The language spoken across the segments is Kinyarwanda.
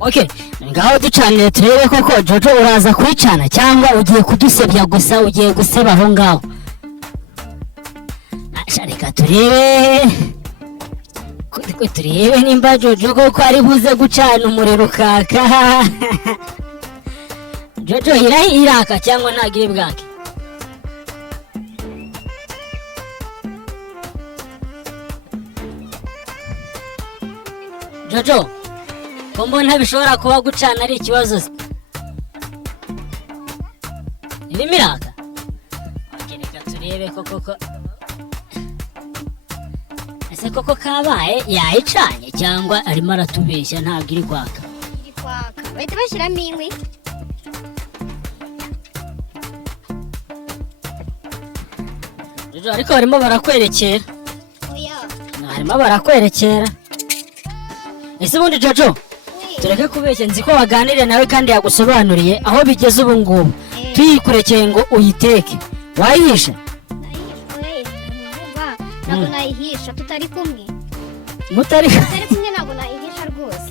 Okay, ngaho ducanire turebe koko Jojo uraza kwicana cyangwa ugiye kudusebya gusa ugiye guseba aho ngaho. Reka turebe nimba Jojo koko ari buze gucana umuriro kaka. Jojo iraka cyangwa ntagire bwake. Jojo mbona bishobora kuba gucana ari ikibazo. Ibimiraka. Reka turebe koko. Ese koko kabaye yayicanye cyangwa arimo aratubeshya ntabwo iri kwaka. Iri kwaka. Bahita bashyiramo inkwi. Jojo ariko barimo barakwerekera. Oya. Barimo barakwerekera. Ese ubundi Jojo tureke kubeshya nzi ko waganire nawe kandi yagusobanuriye aho bigeze ubu ngubu. Tuyikurekeye ngo uyiteke. Wayihisha? Ntabwo nayihisha tutari kumwe. Mutari kumwe ntabwo nayihisha rwose.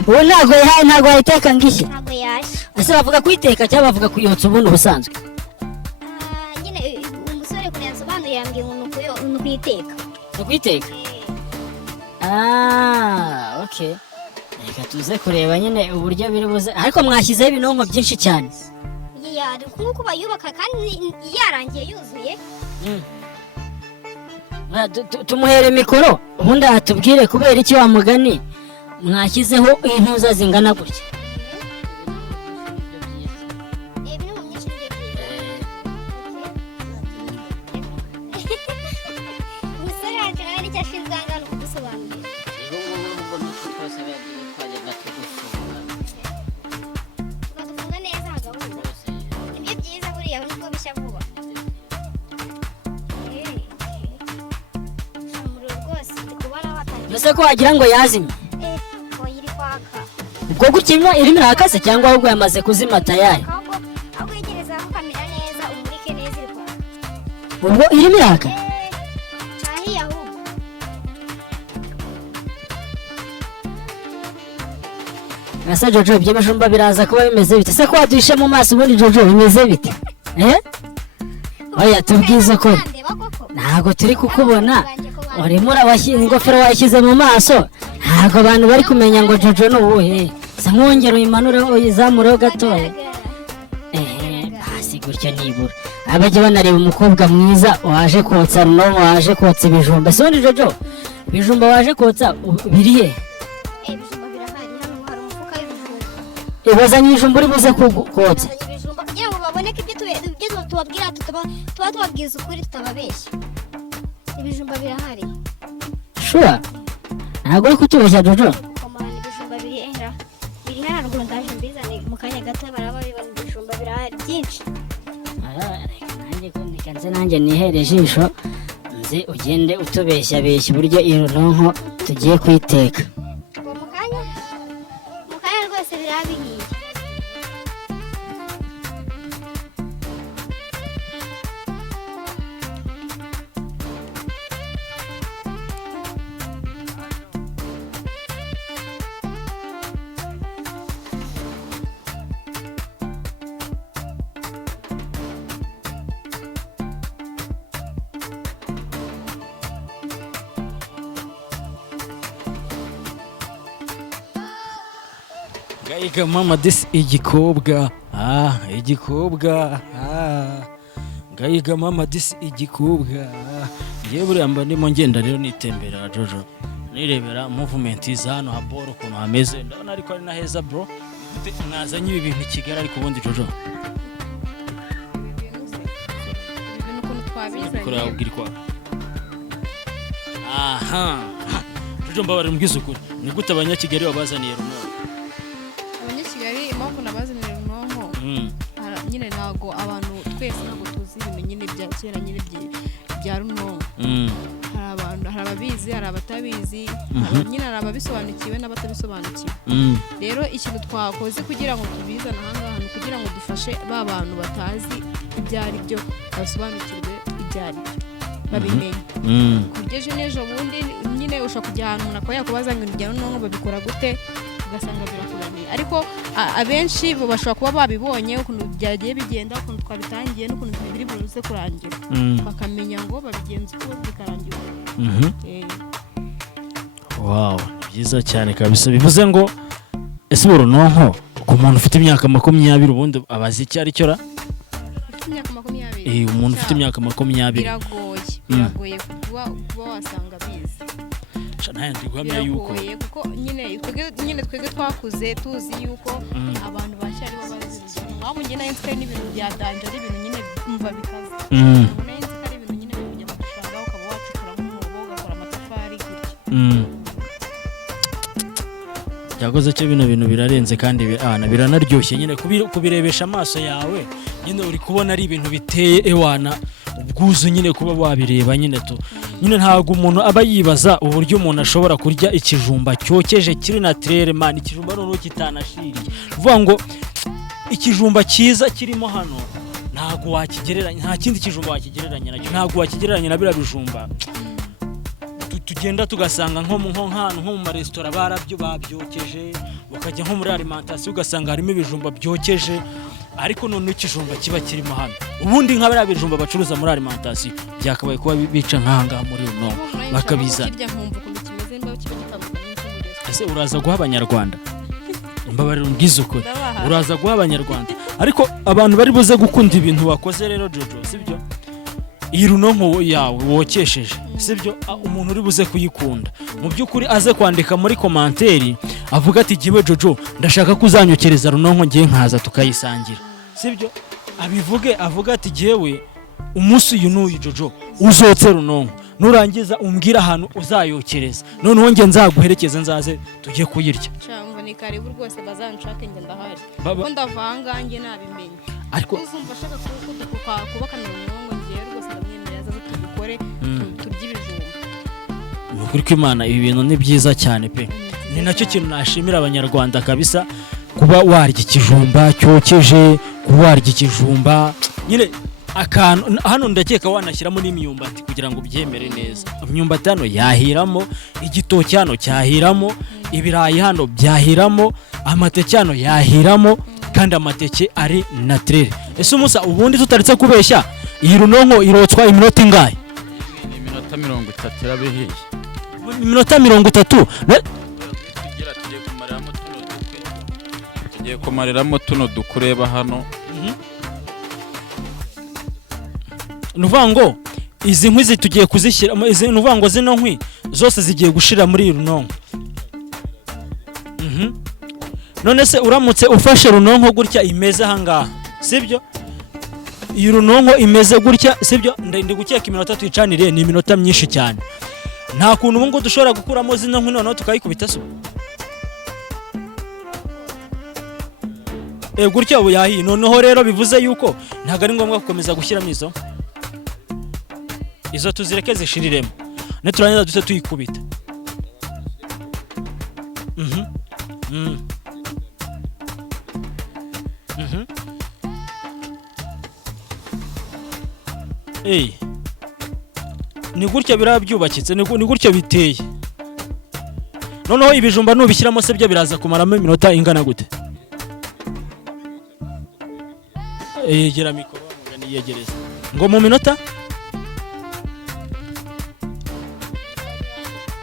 Ubu ntabwo wayiteka ngishye. Ntabwo yashya. Ese bavuga kuyiteka cyangwa bavuga kuyotsa ubundi ubusanzwe? Nyine umusore kure yasobanuye yambwiye umuntu kuyiteka. Kuyiteka? Okay. Reka tuze kureba nyine uburyo biri buze. Ariko mwashyizeho ibinonko byinshi cyane. Kuko bayubaka kandi yarangiye yuzuye. Tumuhere mikoro ubundi atubwire kubera iki wa mugani mwashyizeho intuza zingana gutya. Ese ko wagira ngo yazimye? Iri kwaka. Ubwo gukimwa irimo irakase cyangwa ahubwo yamaze kuzima tayari? Ahubwo yegereza aho kamera neza umurike neza iri kwaka. Ubwo irimo iraka? Ahiya ahubwo. Asa Jojo by'amashumba biraza kuba bimeze bite? Se ko waduhishe mu maso ubundi Jojo bimeze bite? Oya tubwize ko ntago turi kukubona. Urimo urabashyira ingofero washyize mu maso. Ntago abantu bari kumenya ngo Jojo nuwuhe. Se nkongera uyimanure uyizamureho gatoya. Basi gutya nibura. Abajye banareba umukobwa mwiza waje kotsa no waje kotsa ibijumba. Se undi Jojo ibijumba waje kotsa biriye? Ibijumba birahari hano hari umufuka w'ibijumba. Ibazanye ibijumba uri buze kotsa. Ibijumba kugira ngo baboneke ibyo tubabwira tuba tubabwiza ukuri tutababeshya. Ibijumba birahari. Sure. Ntabwo uri kutubeshya Jojo. Komana ibijumba biri haruguru ndaje mbizane mu kanya gato baraba bibona ibijumba birahari byinshi. Nanjye nihere ijisho nzi ugende utubeshya uburyo iyo nonko tugiye kwiteka. Mu kanya rwose birabihiye. Gaiga mama this igikobwa igikobwa Gaiga mama this igikobwa ngiye buriya mba ndimo ngenda rero nitembera Jojo nirebera movement zano haboro ukuntu hameze ndabona ariko ari na heza bro mwazanye ibi bintu Kigali ariko ubundi Jojo ibintu ukuntu twabizanye kuri abwira kwa Jojo mbabare mbwiza ukuri ni gute abanyakigali babazaniye runo Abanyakigali impamvu nabazanira runonko nyine ntago abantu twese ntago tuzi ibintu nyine bya kera nyine bya runonko hari ababizi hari abatabizi nyine hari ababisobanukiwe n'abatabisobanukiwe rero ikintu twakoze kugira ngo tubizane ahangaha kugira ngo dufashe ba bantu batazi ibyo ari byo basobanukirwe ibyo ari byo babimenye kuryo n'ejo bundi nyine ushaka kujya ahantu nakora yakubaza ngo njya runonko babikora gute ugasanga birakunaniye ariko abenshi bashobora kuba babibonye ukuntu byagiye bigenda ukuntu twabitangiye n'ukuntu biri buze kurangira bakamenya ngo babigenza uko bikarangira. Wow, byiza cyane kabisa. Bivuze ngo ese urunonko ku muntu ufite imyaka 20 ubundi abazi icyo ari cyo ra? Imyaka 20. Umuntu ufite imyaka 20 biragoye kuba wasanga bizi. Naye ndiguhamya yuko kuko nyine twege twakuze tuzi yuko abantu bashyari bo bazi nkaho njye nayo nzikaye n'ibintu bya danje ari ibintu nyine umva bikaze nayo nzikaye ibintu nyine bijya gushanga ukaba wacukura nk'umwobo ugakora amatafari gutya. Yakoze cyo bino bintu birarenze kandi biranaryoshye nyine kubirebesha amaso yawe nyine uri kubona ari ibintu biteye ewana ubwuzu nyine kuba wabireba nyine nyine ntago umuntu aba yibaza uburyo umuntu ashobora kurya ikijumba cyokeje kiri naturel man ikijumba none kitanashiriye uvuga ngo ikijumba cyiza kirimo hano ntago wakigereranya nta kindi kijumba wakigereranya nacyo ntago wakigereranya na bira bijumba tugenda tugasanga nko mu maresitora babyokeje bakajya nko muri alimentation ugasanga harimo ibijumba byokeje ariko none ikijumba kiba kirimo hano ubundi nka bari abijumba bacuruza muri alimentation byakabaye kuba bica nkanga muri no bakabizana. Ese uraza guha abanyarwanda imbabariro ngize ukuri uraza guha abanyarwanda ariko abantu bari buze gukunda ibintu wakoze rero Jojo sibyo iyi runonko yawe wokesheje sibyo umuntu uri buze kuyikunda mu byukuri aze kwandika muri komanteri avuga ati giwe Jojo ndashaka kuzanyokereza runonko ngiye nkaza tukayisangira sibyo abivuge avuga ati giwe umunsi uyu n'uyu Jojo uzotse runonko nurangiza umbwira ahantu uzayokereza noneho nge nzaguherekeza nzaze tujye kuyirya cyangwa ni karibu rwose bazanshake nge ndahari ko ndavanga nge nabimenye ariko uzumva ashaka kubakana runonko ngiye rwose ndamwemereza zo tubikore turya ibijumba. Nukuri ko Imana ibi bintu ni byiza cyane pe ni nacyo kintu nashimira abanyarwanda kabisa kuba warya ikijumba cyokeje kuba warya ikijumba nyine akantu hano ndakeka wanashyiramo n'imyumbati kugira ngo byemere neza. Imyumbati hano yahiramo, igitoki hano cyahiramo, ibirayi hano byahiramo, amateke hano yahiramo kandi amateke ari naturel. Ese umusa ubundi tutaritse kubeshya iyi runonko irotswa iminota ingahe? Ni iminota 30 irabihiye. Iminota 30 tugiye kumariramo tuno dukureba hano. Nuvuga ngo izi nkwi tugiye kuzishyira nuvuga ngo zino nkwi zose zigiye gushira muri runonko. None se uramutse ufashe runonko gutya imeze hangaha sibyo? Iyi runonko imeze gutya sibyo? Ndi gukeka iminota twicanire ni iminota myinshi cyane. Nta kuntu ngo dushobora gukuramo zino nkwi noneho tukayikubita so. Gutya ubu yahi noneho rero bivuze yuko ntago ari ngombwa gukomeza gushyiramo izo tuzireke zishiriremo neturangiza dute tuyikubita. Ni gutya birabyubakitse ni gutya biteye. Noneho ibijumba nubishyiramo se byo biraza kumaramo iminota ingana gute? Yegera mikoro ngani yegereza ngo mu minota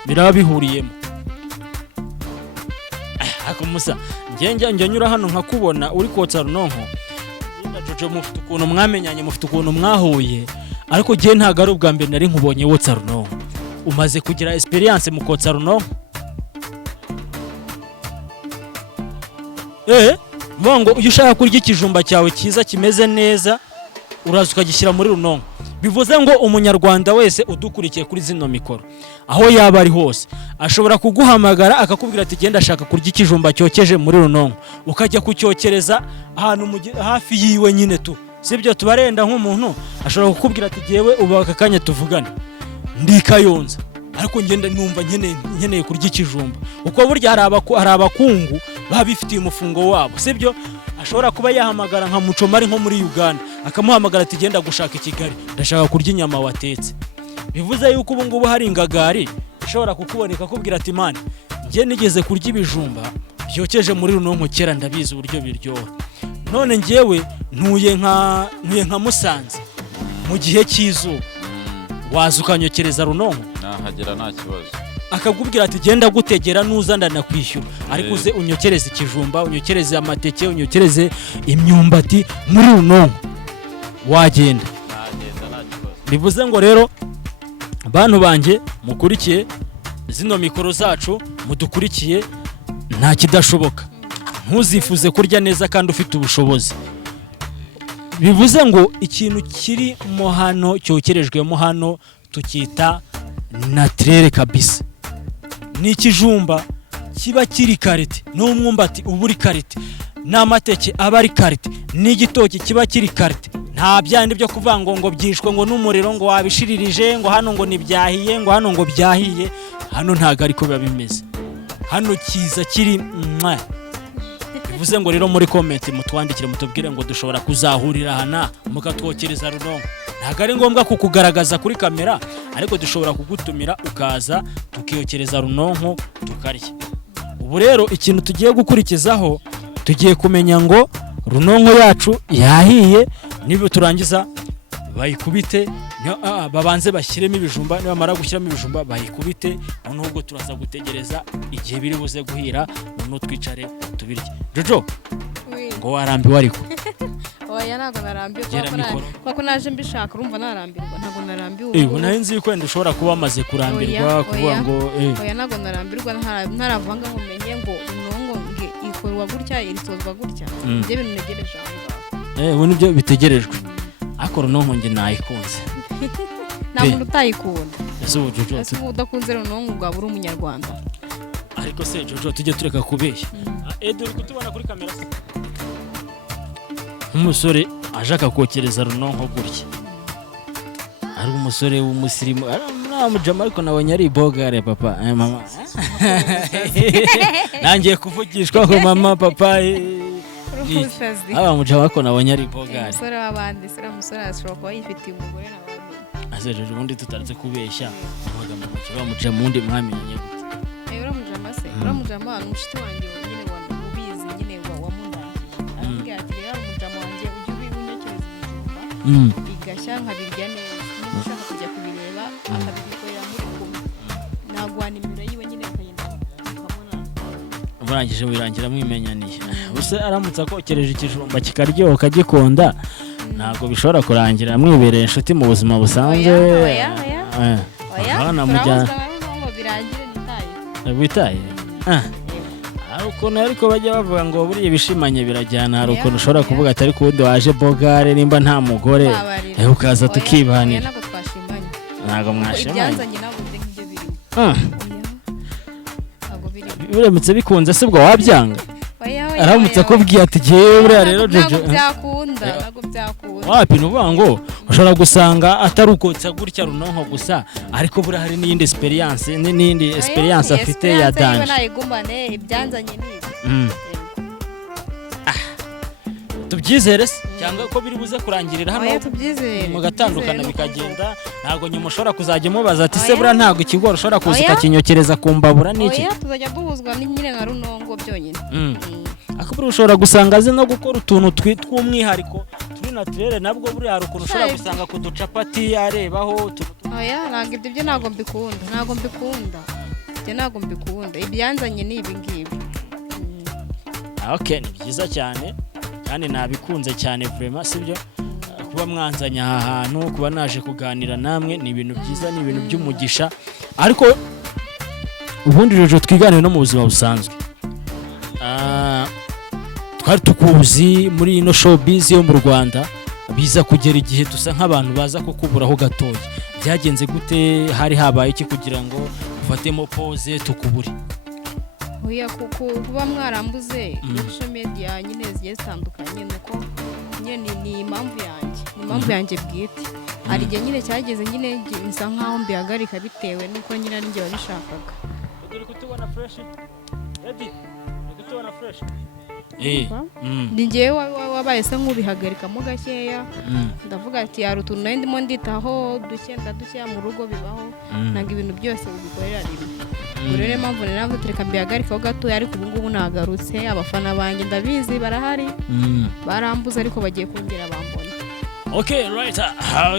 birabihuriyemo. Ako musa njye nyura hano nkakubona uri kotsa runonko Jojo mufite ukuntu mwamenyanye mufite ukuntu mwahuye ariko giye ntago ari ubwa mbere nari nkubonye wotsa runonko. Umaze kugira experience mu kotsa runonko? Mwango uyu ushaka kurya ikijumba cyawe cyiza kimeze neza uraza ukagishyira muri runonko. Bivuze ngo umunyarwanda wese udukurikiye kuri zino mikoro aho yaba ari hose ashobora kuguhamagara akakubwira ati genda ashaka kurya ikijumba cyokeje muri runonko ukajya kucyokereza ahantu hafi yiwe nyine tu sibyo tubarenda nk'umuntu ashobora kukubwira ati giyewe ubaka kanya tuvugane ndi Kayonza ariko ngenda numva nkeneye kurya ikijumba uko burya hari abakungu babifitiye umufungo wabo sibyo ashobora kuba yahamagara nka Mucomari nko muri Uganda akamuhamagara ati genda gushaka Kigali ndashaka kurya inyama watetse. Bivuze yuko ubu ngubu hari ingagari ishobora kukuboneka kubwira ati man ngiye nigeze kurya ibijumba byokeje muri runonko kera ndabizi uburyo biryoha. None njyewe ntuye nka Musanze mu gihe cy'izuba, waza ukanyokereza runonko nahagera nta kibazo, akakubwira ati genda gutegera nuza ndanakwishyura, ariko uze unyokereze ikijumba, unyokereze amateke, unyokereze imyumbati muri runonko, wagenda. nagenda nta kibazo. Bivuze ngo rero bantu banjye mukurikiye zino mikoro zacu, mudukurikiye, nta kidashoboka. Ntuzifuze kurya neza kandi ufite ubushobozi. Bivuze ngo ikintu kiri mo hano cyokerejwemo hano tukita naturel kabisa. Ni ikijumba kiba kiri karite, n'umwumbati uba uri karite, n'amateke aba ari karite, n'igitoki kiba kiri karite. Nta byandi byo kuvuga ngo byishwe ngo n'umuriro ngo wabishiririje ngo hano ngo nibyahiye ngo hano ngo byahiye. Hano ntago ariko biba bimeze. Hano kiza kiri mwa. Bivuze ngo rero muri comment mutwandikire mutubwire ngo dushobora kuzahurira hana mukatwokereza runonko. Ntago ari ngombwa kukugaragaza kuri kamera, ariko dushobora kugutumira ukaza tukiyokereza runonko tukarya. Ubu rero ikintu tugiye gukurikizaho, tugiye kumenya ngo runonko yacu yahiye, niba turangiza bayikubite, babanze bashyiremo ibijumba, niba mara gushyiramo ibijumba bayikubite, noneho ubwo turaza gutegereza igihe biri buze guhira, noneho twicare tubirye. Jojo ngo warambiwe ariko oya ntago narambiwe kuko naje mbishaka, urumva narambirwa, ntago narambiwe. Ubu naho nzi ko wenda ushobora kuba wamaze kurambirwa, kuvuga ngo oya ntago narambirwa, ntaravanga ngo menye ngo runonko ikorwa gutya iritozwa gutya, ibyo bintu negereje aho ngaho. Ubu nibyo bitegerejwe. Ariko runonko nge nayikunze. Nta muntu utayikunda. Ese ubu Jojo ese udakunze runonko ugaba uri umunyarwanda. Ariko se Jojo tujye tureka kubeshya. Uri kutubona kuri kamera se? Umusore aje akakokereza runonko gutya, ari umusore w'umusirimu, mujama, ariko nabonye ari bogare papa. Mama nangiye kuvugishwa ko mama papa mujama ko nabonye ari bogare. Umusore w'abandi, umusore ashobora kuba yifitiye umugore nawe. Ase Jojo ubundi tutaretse kubeshya, amagambo make bamuca mu ndi mwamenye gute? Uramujama se, uramujama ni umushiti wanjye nyine ubizi nyine wamundana. Arambwira ati rero umujama wanjye ujye ubinyokereza ibijumba bigashya nkabirya neza, niba ushaka kujya kubireba akabikorera muri kumwe, naguha nimero yiwe nyine ukagenda ukamubona. Murangije wirangira mwimenyaniye. Use aramutse akokereje ikijumba kikaryoha ukagikunda, ntabwo bishobora kurangira mwibereye inshuti mu buzima busanzwe. Oya turabuzwa ngo birangire nitaye. Witaye? Hari ukuntu ariko bajya bavuga ngo buriya ibishimanye birajyana. Hari ukuntu ushobora kuvuga ati ariko ubundi waje bogare nimba nta mugore ukaza tukibanira. Ntabwo twashimanye. Ntabwo mwashimanye. Ibyanzanye ntabwo nzi nk'ibyo birimo. Ntabwo birimo. Biramutse bikunze se ubwo wabyanga? Aramutse akubwiye ati giye buriya rero Jojo. Ntabwo byakunda. Wapi nuvuga ngo ushobora gusanga atari ukotsa gutya runonko gusa, ariko buriya hari n'iyindi experience afite ya danje. Nayigumbane ibyanzanye nibi. Tubyizere se cyangwa ko biri buze kurangirira hano mugatandukana bikagenda, ntabwo nyuma ushobora kuzajya mubaza ati se buriya ntabwo ikigori ushobora kuza ukakinyokereza ku mbabura n'iki? Oya tuzajya duhuzwa nyine nka runonko byonyine. Akubura ushobora gusanga azi no gukora utuntu tw'umwihariko turi naturel, nabwo buriya hari ukuntu ushobora gusanga ku ducapati arebaho. Oya ntabwo ibyo ntabwo mbikunda. Ntabwo mbikunda. Ibyanzanye ni ibi ngibi. Okay, ni byiza cyane kandi nabikunze cyane vraiment, sibyo? Kuba mwanzanya aha hantu, kuba naje kuganira namwe ni ibintu byiza, ni ibintu by'umugisha. Ariko ubundi Jojo twiganire no mu buzima busanzwe. Twari tukuzi muri ino showbiz yo mu Rwanda, biza kugera igihe dusa nk'abantu baza kukuburaho gatoya. Byagenze gute? Hari habaye iki kugira ngo ufatemo pause tukubure? Oya kuba mwarambuze social media nyine zigiye zitandukanye, nuko nyine ni impamvu yanjye bwite. Hari igihe nyine cyageze nyine nsa nkaho mbihagarika bitewe nuko nyine ari njye wabishakaga. Uri kutubona fresh? Ready? Uri kutubona fresh? Ni njyewe wabaye se nk'ubihagarikamo gakeya, ndavuga ati hari utuntu nari ndimo nditaho duke mu rugo bibaho, ntabwo ibintu byose ubikorera rimwe. ubwo rero mpamvu nari navuze tureka mbihagarikaho gatoya ariko ubu ngubu nagarutse abafana banjye ndabizi barahari barambuze ariko bagiye kongera bambona. Okay, right.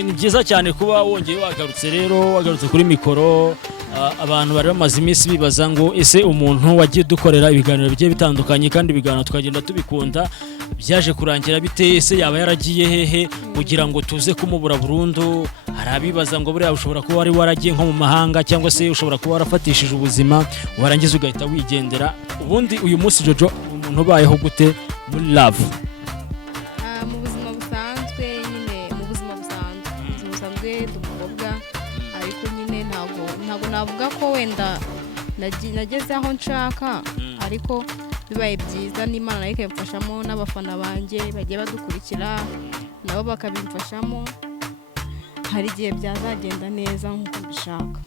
Ni byiza cyane kuba wongeye wagarutse rero wagarutse kuri mikoro. Abantu bari bamaze iminsi bibaza ngo ese umuntu wagiye dukorera ibiganiro bigiye bitandukanye kandi ibiganiro twagenda tubikunda byaje kurangira bite, ese yaba yaragiye hehe kugira ngo tuze kumubura burundu. Hari abibaza ngo buriya ushobora kuba wari waragiye nko mu mahanga cyangwa se ushobora kuba warafatishije ubuzima warangiza ugahita wigendera. Ubundi uyu munsi Jojo umuntu ubayeho gute muri love? Mu buzima busanzwe nyine mu buzima busanzwe dumukobwa ariko nyine ntabwo navuga ko wenda nageze aho nshaka ariko bibaye byiza n'Imana nayo ikabimfashamo n'abafana banjye bagiye badukurikira nabo bakabimfashamo hari igihe byazagenda neza nk'uko mbishaka.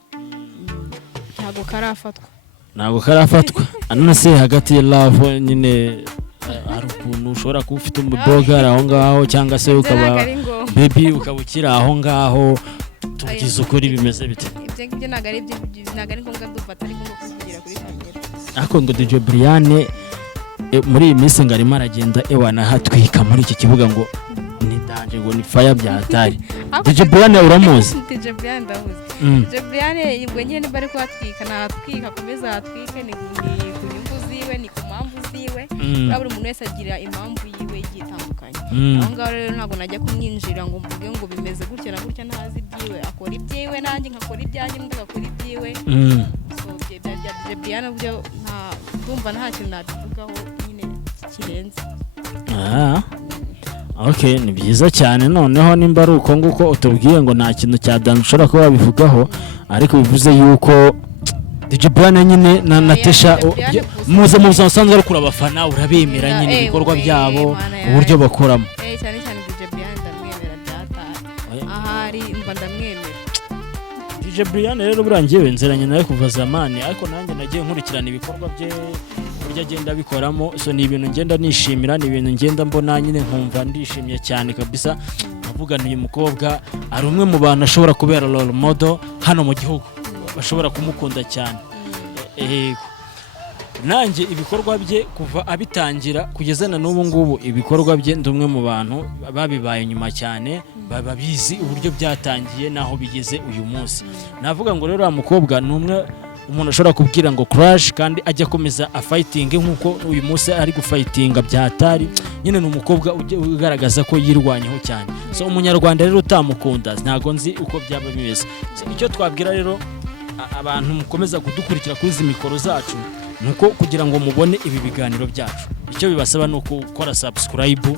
Ntabwo karafatwa none se hagati ya love nyine hari ukuntu ushobora kuba ufite umubogara aho ngaho cyangwa se ukaba baby ukaba ukiri aho ngaho tugize ukuri bimeze bite? Ibyo ngibyo ntabwo ari ngombwa dufata ariko ngo kugira kuri kamera. Ariko ngo DJ Brian muri iyi minsi ngo arimo aragenda ewana hatwika muri iki kibuga ngo ni danje ngo ni fire byatari. DJ Brian uramuzi? DJ Brian ndamuzi. DJ Brian yibwo nyine bari kwatwika natwika akomeza atwike ni ku nyungu ziwe ni ku mpamvu ziwe. Buri muntu wese agira impamvu yiwe igitandukanye. Aho ngaho rero ntabwo najya kumwinjira ngo mvuge ngo bimeze gutya na gutya ntazi ibyiwe akora ibyiwe nanjye nkakora ibyanjye n'undi agakora ibyiwe. So DJ Brian byo ndumva nta kintu nabivugaho nyine kirenze. Okay, ni byiza cyane noneho nimba ari uko nguko utubwiye ngo nta kintu cya Dan ushobora kuba wabivugaho ariko bivuze yuko DJ Brian nyine na Natesha muze mu buzima busanzwe ari kuri abafana urabemera nyine ibikorwa byabo uburyo bakoramo. Cyane DJ Brian ndamwemera data ahari mba ndamwemera. DJ Brian rero burangiye nzeranye nawe kuva zamani ariko nanjye nagiye nkurikirana ibikorwa bye burya agenda bikoramo. So ni ibintu ngenda nishimira, ni ibintu ngenda mbona nyine nkumva ndishimye cyane kabisa. Avugana uyu mukobwa ari umwe mu bantu ashobora kubera role model hano mu gihugu bashobora kumukunda cyane. Nanjye ibikorwa bye kuva abitangira kugeza na n'ubu ngubu ibikorwa bye ndumwe mu bantu babibaye nyuma cyane babizi uburyo byatangiye naho bigeze uyu munsi. Navuga ngo rero mukobwa numwe umuntu ashobora kubwira ngo crash kandi ajya komeza afighting nkuko uyu munsi ari gufightinga byatari nyine n'umukobwa ugaragaza ko yirwanyeho cyane. So umunyarwanda rero utamukunda ntago nzi uko byaba bimeze. Icyo twabwira rero abantu mukomeza kudukurikira kuri izi mikoro zacu nuko kugira ngo mubone ibi biganiro byacu icyo bibasaba no gukora subscribe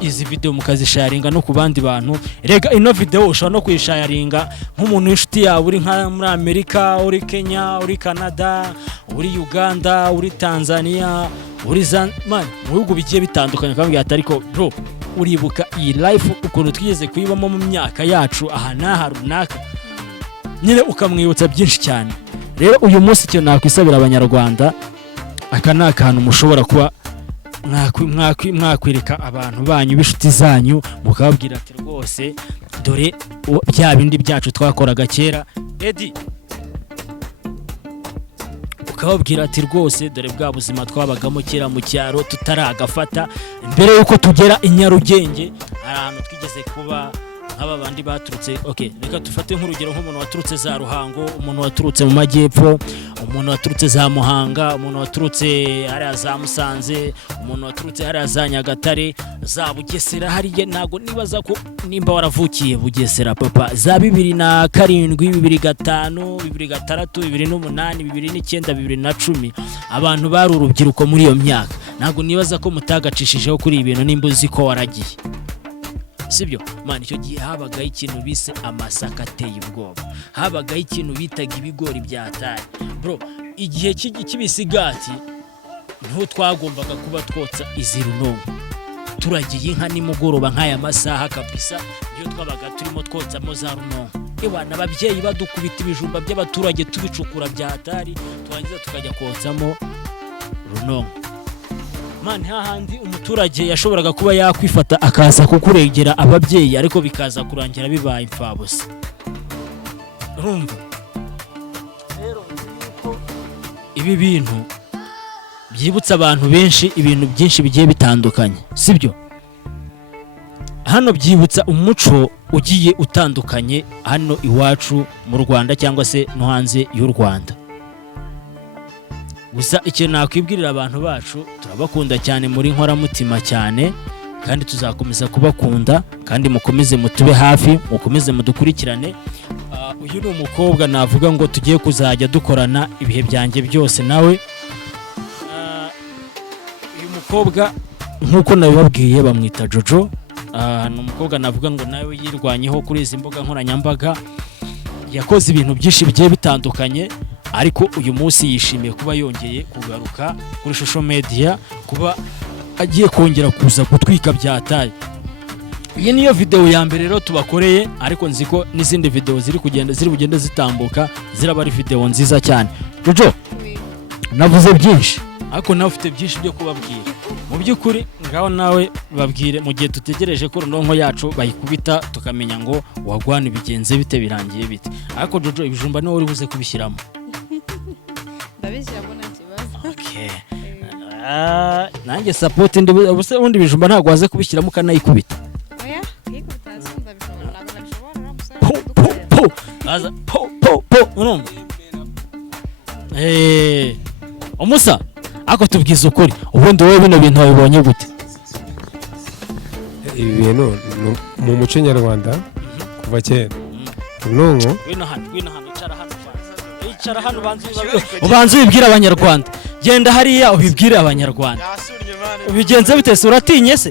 izi video mukazisharinga no ku bandi bantu. Rega ino video ushobora no kuyisharinga nk'umuntu w'inshuti yawe uri nka muri Amerika, uri Kenya, uri Canada, uri Uganda, uri Tanzania, uri man mu bihugu bigiye bitandukanye kandi ariko bro uribuka iyi life ukuntu twigeze kuyibamo mu myaka yacu aha naha runaka nyine ukamwibutsa byinshi cyane. Rero uyu munsi cyo nakwisabira abanyarwanda aka nakantu mushobora kuba mwakwirika abantu banyu b'inshuti zanyu mukababwira ati rwose dore bya bindi byacu twakoraga kera Eddie, ukababwira ati rwose dore bwa buzima twabagamo kera mu cyaro tutaragafata mbere yuko tugera i Nyarugenge ahantu twigeze kuba nk'aba bandi baturutse. Okay, reka dufate nk'urugero nk'umuntu waturutse za Ruhango, umuntu waturutse mu majyepfo, umuntu waturutse za Muhanga, umuntu waturutse hariya za Musanze, umuntu waturutse hariya za Nyagatare, za Bugesera. Hariya ntago nibaza ko nimba waravukiye Bugesera papa za 2007, 2005, 2006, 2008, 2009, 2010 abantu bari urubyiruko muri iyo myaka. Ntago nibaza ko mutagacishijeho kuri ibintu nimba uzi ko waragiye. Sibyo man, icyo gihe habagaho ikintu bise amasaka ateye ubwoba, habagaho ikintu bitaga ibigori byatari bro. Igihe cy'ibisigati niho twagombaga kuba twotsa izi runonko turagiye inka nimugoroba nk'aya masaha kabisa, iyo twabaga turimo twotsamo za runonko. Ebana ababyeyi badukubita ibijumba by'abaturage tubicukura byatari twangiza tukajya kotsamo runonko. Man, hahandi umuturage yashoboraga kuba yakwifata akaza kukuregera ababyeyi ariko bikaza kurangira bibaye imfabusa. Urumva rero niko ibi bintu byibutsa abantu benshi ibintu byinshi bigiye bitandukanye, sibyo? Hano byibutsa umuco ugiye utandukanye hano iwacu mu Rwanda cyangwa se no hanze y'u Rwanda. Gusa ikintu nakwibwirira abantu bacu, turabakunda cyane muri nkoramutima cyane, kandi tuzakomeza kubakunda, kandi mukomeze mutube hafi, mukomeze mudukurikirane. Uyu ni umukobwa navuga ngo tugiye kuzajya dukorana ibihe byanjye byose nawe. Uyu mukobwa nk'uko nabibabwiye bamwita Jojo. Ni umukobwa navuga ngo nawe yirwanyeho kuri izi mbuga nkoranyambaga, yakoze ibintu byinshi bigiye bitandukanye, ariko uyu munsi yishimiye kuba yongeye kugaruka kuri social media, kuba agiye kongera kuza gutwika byataye. Iyi niyo video ya mbere rero tubakoreye, ariko nziko n'izindi video ziri bugende zitambuka ziraba ari video nziza cyane. Jojo, navuze byinshi ariko nawe ufite byinshi byo kubabwira. Mu by'ukuri ngaho nawe babwire, mu gihe tutegereje ko runonko yacu bayikubita tukamenya ngo wagwana bigenze bite, birangiye bite. Ariko Jojo, ibijumba niwe uri buze kubishyiramo. ndabishyiramo nta kibazo. Okay. Nanjye support ubundi bijumba ntabwo waze kubishyiramo kanayikubita. Oya, kuyikubita hasi ndabishobora, ntabwo nabishobora, Aza urumva? Umusa, ako tubwiza ukuri, ubundi wowe bino bintu wabibonye gute? Ibi bintu mu muco nyarwanda kuva kera. Runonko Wino hano, icara hano ubanze ubibwire abanyarwanda. Genda hariya ubibwire abanyarwanda. Ubigenze bite se, uratinye se?